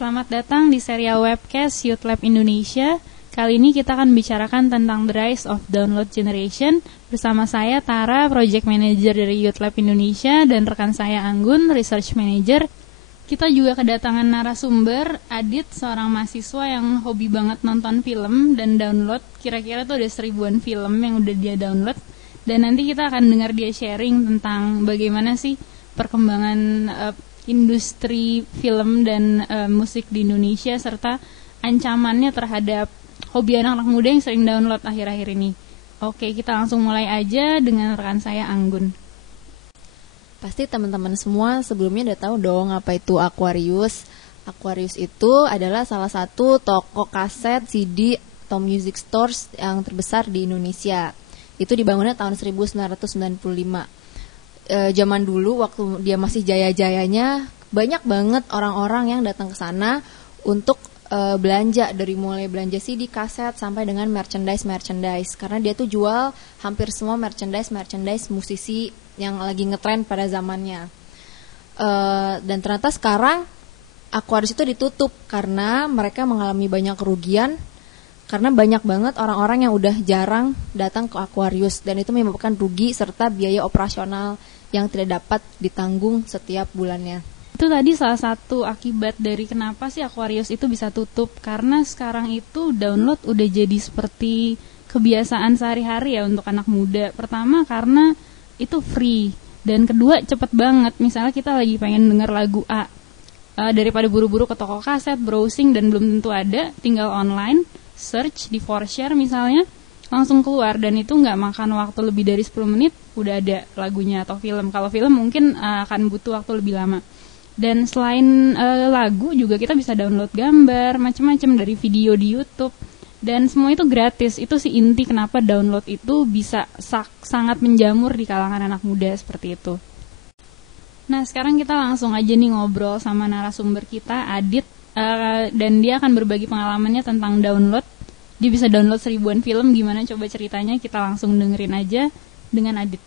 Selamat datang di serial webcast Youth Lab Indonesia. Kali ini kita akan bicarakan tentang the rise of download generation. Bersama saya Tara, Project Manager dari Youth Lab Indonesia, dan rekan saya Anggun, Research Manager. Kita juga kedatangan narasumber, Adit, seorang mahasiswa yang hobi banget nonton film dan download. Kira-kira tuh ada 1000-an film yang udah dia download. Dan nanti kita akan dengar dia sharing tentang bagaimana sih perkembangan industri film dan musik di Indonesia, serta ancamannya terhadap hobi anak-anak muda yang sering download akhir-akhir ini. Oke, kita langsung mulai aja dengan rekan saya Anggun. Pasti teman-teman semua sebelumnya udah tahu dong apa itu Aquarius. Aquarius itu adalah salah satu toko kaset, CD, atau music stores yang terbesar di Indonesia. Itu dibangunnya tahun 1995. Zaman dulu waktu dia masih jaya-jayanya, banyak banget orang-orang yang datang ke sana untuk belanja, dari mulai belanja CD, kaset sampai dengan merchandise, karena dia tuh jual hampir semua merchandise musisi yang lagi ngetrend pada zamannya. Dan ternyata sekarang Aquarius itu ditutup karena mereka mengalami banyak kerugian, karena banyak banget orang-orang yang udah jarang datang ke Aquarius, dan itu menyebabkan rugi serta biaya operasional yang tidak dapat ditanggung setiap bulannya. Itu tadi salah satu akibat dari kenapa sih Aquarius itu bisa tutup, karena sekarang itu download udah jadi seperti kebiasaan sehari-hari ya untuk anak muda. Pertama karena itu free, dan kedua cepet banget. Misalnya kita lagi pengen denger lagu A, daripada buru-buru ke toko kaset, browsing dan belum tentu ada, tinggal online search di 4Share misalnya, langsung keluar, dan itu nggak makan waktu lebih dari 10 menit udah ada lagunya atau film. Kalau film mungkin akan butuh waktu lebih lama. Dan selain lagu juga kita bisa download gambar macam-macam dari video di YouTube, dan semua itu gratis. Itu sih inti kenapa download itu bisa sangat menjamur di kalangan anak muda seperti itu. Nah, sekarang kita langsung aja nih ngobrol sama narasumber kita, Adit, dan dia akan berbagi pengalamannya tentang download. Dia bisa download 1000-an film, gimana coba ceritanya? Kita langsung dengerin aja dengan Adit.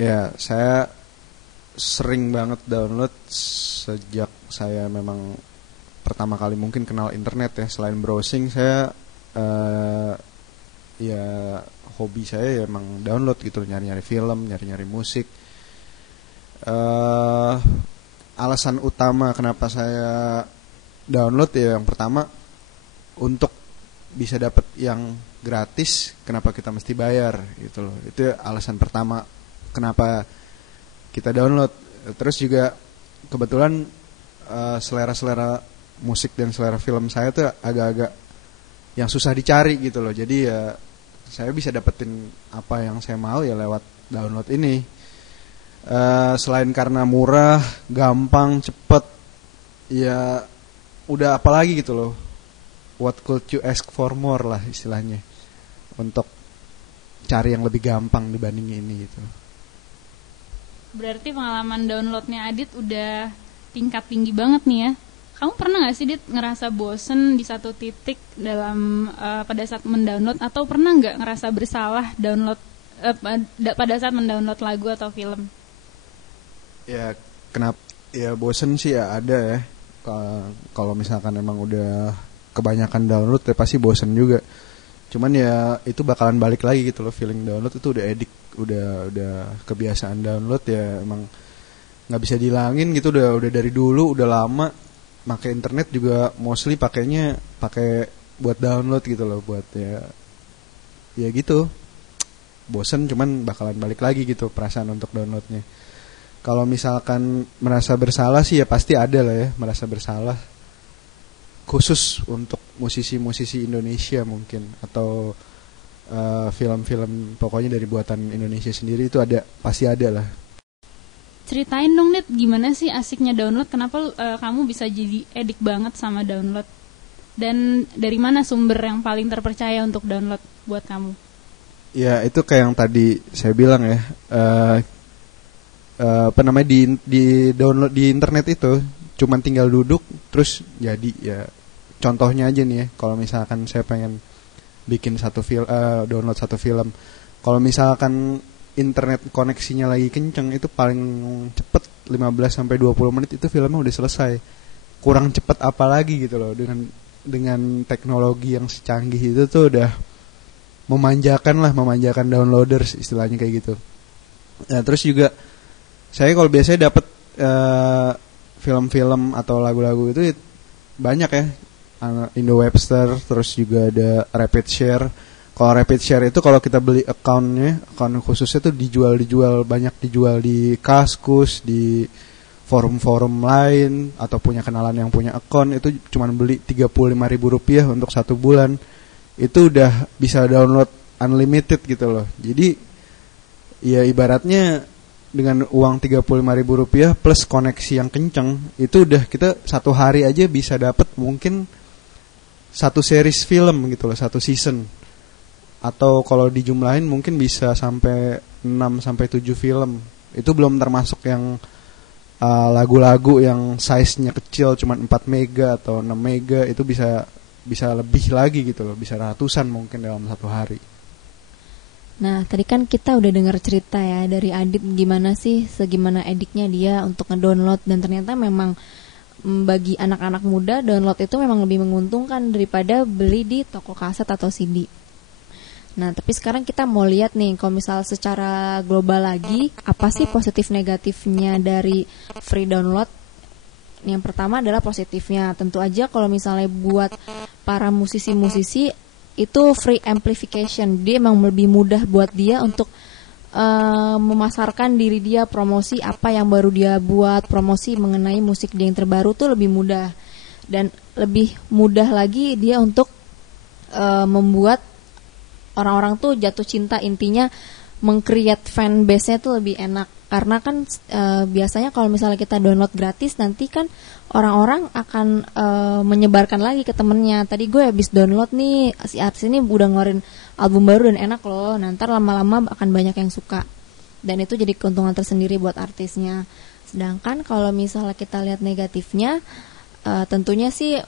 Ya, saya sering banget download sejak saya memang pertama kali mungkin kenal internet ya. Selain browsing, saya ya hobi saya ya emang download gitu, nyari-nyari film, nyari-nyari musik. Alasan utama kenapa saya download ya, yang pertama untuk bisa dapat yang gratis, kenapa kita mesti bayar gitu loh. Itu alasan pertama kenapa kita download. Terus juga kebetulan selera musik dan selera film saya tuh agak-agak yang susah dicari gitu loh. Jadi ya saya bisa dapetin apa yang saya mau ya lewat download ini. Selain karena murah, gampang, cepet, ya udah apalagi gitu loh. What could you ask for more lah istilahnya, untuk cari yang lebih gampang dibanding ini gitu. Berarti pengalaman downloadnya Adit udah tingkat tinggi banget nih ya. Kamu pernah gak sih, Dit, ngerasa bosen di satu titik dalam pada saat mendownload, atau pernah gak ngerasa bersalah download pada saat mendownload lagu atau film? Ya kenapa? Ya bosen sih ya ada ya. Kalau misalkan emang udah kebanyakan download ya pasti bosen juga. Cuman ya itu bakalan balik lagi gitu loh, feeling download itu udah edik, udah kebiasaan download ya, emang nggak bisa dihilangin gitu. Udah dari dulu, udah lama pakai internet juga, mostly pakai buat download gitu loh, buat ya gitu. Bosen, cuman bakalan balik lagi gitu perasaan untuk downloadnya. Kalau misalkan merasa bersalah sih ya pasti ada lah ya, merasa bersalah. Khusus untuk musisi-musisi Indonesia mungkin, atau film-film pokoknya dari buatan Indonesia sendiri itu ada, pasti ada lah. Ceritain dong, Dit, gimana sih asiknya download? Kenapa kamu bisa jadi edik banget sama download? Dan dari mana sumber yang paling terpercaya untuk download buat kamu? Ya itu kayak yang tadi saya bilang ya, di download di internet itu cuman tinggal duduk terus jadi ya. Contohnya aja nih ya, kalau misalkan saya pengen bikin download satu film, kalau misalkan internet koneksinya lagi kenceng, itu paling cepet 15 sampai 20 menit itu filmnya udah selesai. Kurang cepet apa lagi gitu loh, dengan teknologi yang secanggih itu tuh udah memanjakan downloaders istilahnya kayak gitu. Nah, terus juga saya kalau biasanya dapat film-film atau lagu-lagu itu banyak ya, Indo Webster, terus juga ada Rapid Share. Kalau Rapid Share itu kalau kita beli akun khususnya tuh dijual banyak, dijual di Kaskus, di forum-forum lain, atau punya kenalan yang punya akun, itu cuman beli Rp35.000 untuk 1 bulan. Itu udah bisa download unlimited gitu loh. Jadi ya ibaratnya dengan uang Rp35.000 plus koneksi yang kenceng, itu udah kita 1 hari aja bisa dapat mungkin 1 series film gitu loh, 1 season. Atau kalau dijumlahin mungkin bisa sampai 6 sampai 7 film. Itu belum termasuk yang lagu-lagu yang size-nya kecil cuma 4 mega atau 6 mega, itu bisa lebih lagi gitu loh, bisa ratusan mungkin dalam 1 hari. Nah, tadi kan kita udah dengar cerita ya dari Adit gimana sih, segimana ediknya dia untuk ngedownload, dan ternyata memang bagi anak-anak muda download itu memang lebih menguntungkan daripada beli di toko kaset atau CD. Nah, tapi sekarang kita mau lihat nih, kalau misal secara global lagi, apa sih positif negatifnya dari free download? Yang pertama adalah positifnya. Tentu aja kalau misalnya buat para musisi-musisi itu free amplification. Dia emang lebih mudah buat dia untuk memasarkan diri dia, promosi apa yang baru dia buat, promosi mengenai musik dia yang terbaru tuh lebih mudah. Dan lebih mudah lagi dia untuk membuat orang-orang tuh jatuh cinta, intinya meng-create fan base-nya tuh lebih enak. Karena kan biasanya kalau misalnya kita download gratis, nanti kan orang-orang akan menyebarkan lagi ke temennya. Tadi gue habis download nih, si artis ini udah ngeluarin album baru dan enak loh. Nanti lama-lama akan banyak yang suka. Dan itu jadi keuntungan tersendiri buat artisnya. Sedangkan kalau misalnya kita lihat negatifnya, tentunya sih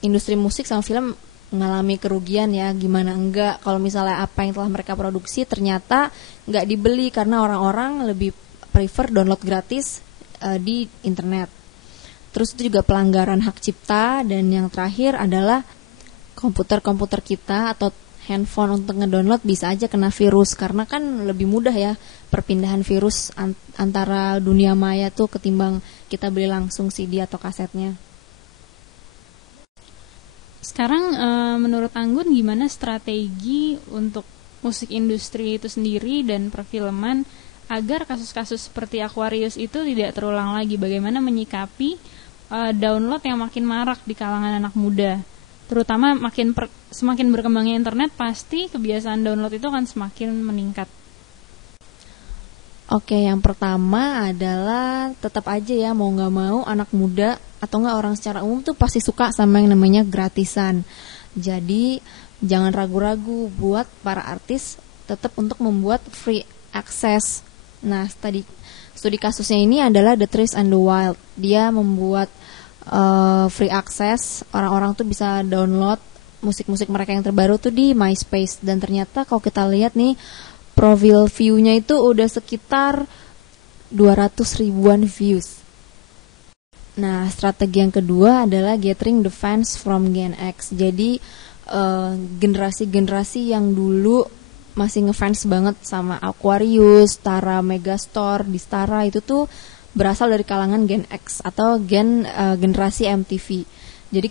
industri musik sama film mengalami kerugian ya, gimana enggak kalau misalnya apa yang telah mereka produksi ternyata enggak dibeli karena orang-orang lebih prefer download gratis di internet. Terus itu juga pelanggaran hak cipta, dan yang terakhir adalah komputer kita atau handphone untuk ngedownload bisa aja kena virus, karena kan lebih mudah ya perpindahan virus antara dunia maya tuh ketimbang kita beli langsung CD atau kasetnya. Sekarang menurut Anggun gimana strategi untuk musik industri itu sendiri dan perfilman agar kasus-kasus seperti Aquarius itu tidak terulang lagi? Bagaimana menyikapi download yang makin marak di kalangan anak muda? Terutama semakin berkembangnya internet, pasti kebiasaan download itu akan semakin meningkat. Oke, yang pertama adalah tetap aja ya, mau gak mau anak muda atau enggak orang secara umum tuh pasti suka sama yang namanya gratisan. Jadi jangan ragu-ragu buat para artis tetap untuk membuat free access. Nah, studi kasusnya ini adalah The Trees and the Wild. Dia membuat free access, orang-orang tuh bisa download musik-musik mereka yang terbaru tuh di MySpace. Dan ternyata kalau kita lihat nih, profile view-nya itu udah sekitar 200.000-an views. Nah, strategi yang kedua adalah gathering the fans from Gen X. Jadi generasi-generasi yang dulu masih ngefans banget sama Aquarius, Tara Megastore, di Stara itu tuh berasal dari kalangan Gen X atau generasi MTV. Jadi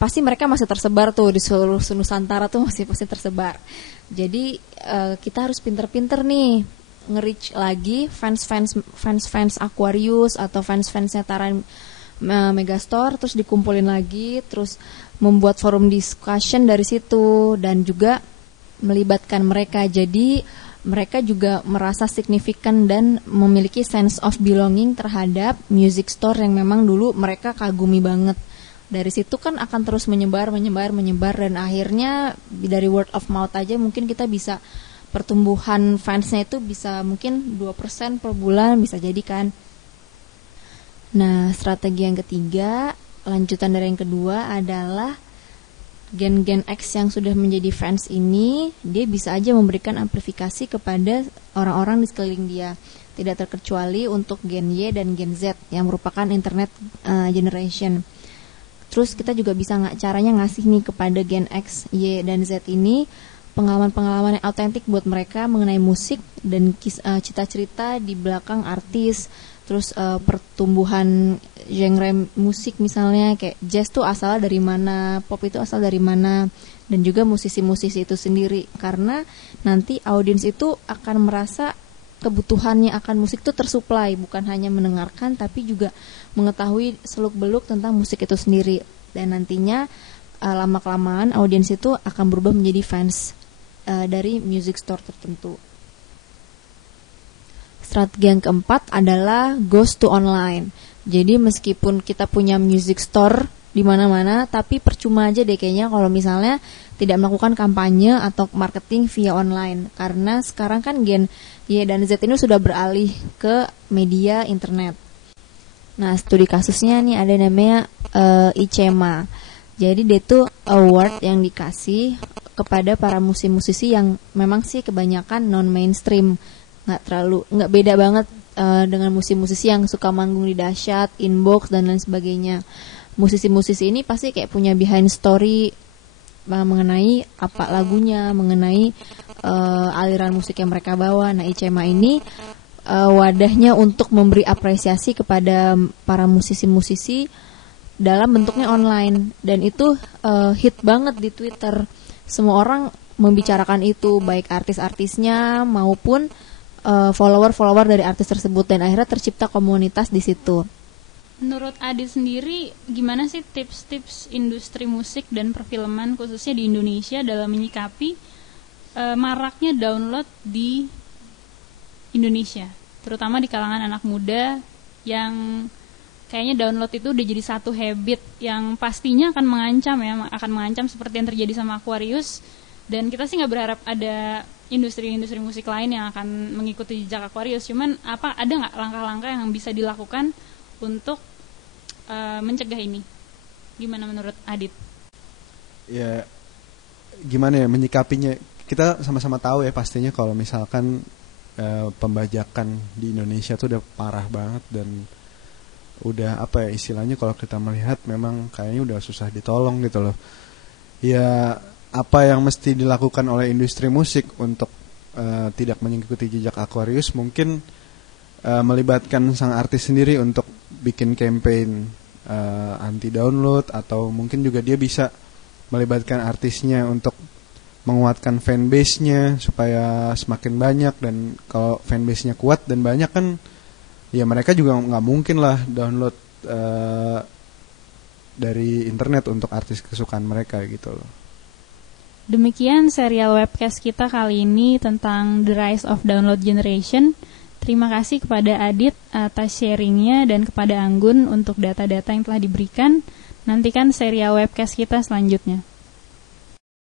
pasti mereka masih tersebar tuh di seluruh Nusantara tuh masih tersebar. Jadi kita harus pinter-pinter nih nge-reach lagi fans Aquarius atau fans-fansnya Tara Megastore, terus dikumpulin lagi, terus membuat forum discussion dari situ, dan juga melibatkan mereka. Jadi mereka juga merasa signifikan dan memiliki sense of belonging terhadap music store yang memang dulu mereka kagumi banget. Dari situ kan akan terus menyebar, dan akhirnya dari word of mouth aja mungkin kita bisa, pertumbuhan fansnya itu bisa mungkin 2% per bulan, bisa jadi kan. Nah, strategi yang ketiga, lanjutan dari yang kedua adalah Gen X yang sudah menjadi fans ini, dia bisa aja memberikan amplifikasi kepada orang-orang di sekeliling dia. Tidak terkecuali untuk Gen Y dan Gen Z yang merupakan internet generation. Terus kita juga bisa caranya ngasih nih kepada Gen X, Y, dan Z ini pengalaman-pengalaman yang autentik buat mereka mengenai musik dan cerita-cerita di belakang artis. Terus pertumbuhan genre musik misalnya kayak jazz tuh asal dari mana, pop itu asal dari mana, dan juga musisi-musisi itu sendiri. Karena nanti audiens itu akan merasa kebutuhannya akan musik itu tersuplai, bukan hanya mendengarkan tapi juga mengetahui seluk-beluk tentang musik itu sendiri. Dan nantinya lama-kelamaan audiens itu akan berubah menjadi fans dari music store tertentu. Strategi yang keempat adalah goes to online. Jadi meskipun kita punya music store di mana-mana, tapi percuma aja deh kayaknya kalau misalnya tidak melakukan kampanye atau marketing via online. Karena sekarang kan Gen Y dan Z ini sudah beralih ke media internet. Nah, studi kasusnya nih ada namanya ICEMA. Jadi dia tuh award yang dikasih kepada para musisi-musisi yang memang sih kebanyakan non-mainstream. Nggak beda banget dengan musisi-musisi yang suka manggung di dahsyat, inbox dan lain sebagainya. Musisi-musisi ini pasti kayak punya behind story mengenai apa lagunya, mengenai aliran musik yang mereka bawa. Nah, ICEMA ini wadahnya untuk memberi apresiasi kepada para musisi-musisi dalam bentuknya online, dan itu hit banget di Twitter. Semua orang membicarakan itu, baik artis-artisnya maupun follower-follower dari artis tersebut, dan akhirnya tercipta komunitas di situ. Menurut Adit sendiri, gimana sih tips-tips industri musik dan perfilman khususnya di Indonesia dalam menyikapi maraknya download di Indonesia, terutama di kalangan anak muda yang kayaknya download itu udah jadi satu habit yang pastinya akan mengancam seperti yang terjadi sama Aquarius. Dan kita sih nggak berharap ada industri-industri musik lain yang akan mengikuti jejak Aquarius. Cuman ada nggak langkah-langkah yang bisa dilakukan untuk mencegah ini? Gimana menurut Adit? Ya, gimana ya menyikapinya? Kita sama-sama tahu ya pastinya kalau misalkan pembajakan di Indonesia tuh udah parah banget, dan udah istilahnya kalau kita melihat memang kayaknya udah susah ditolong gitu loh. Ya, apa yang mesti dilakukan oleh industri musik untuk tidak mengikuti jejak Aquarius? Mungkin melibatkan sang artis sendiri untuk bikin campaign anti download, atau mungkin juga dia bisa melibatkan artisnya untuk menguatkan fanbase-nya supaya semakin banyak. Dan kalau fanbase-nya kuat dan banyak kan, ya mereka juga nggak mungkin lah download dari internet untuk artis kesukaan mereka gitu loh. Demikian serial webcast kita kali ini tentang The Rise of Download Generation. Terima kasih kepada Adit atas sharingnya dan kepada Anggun untuk data-data yang telah diberikan. Nantikan serial webcast kita selanjutnya.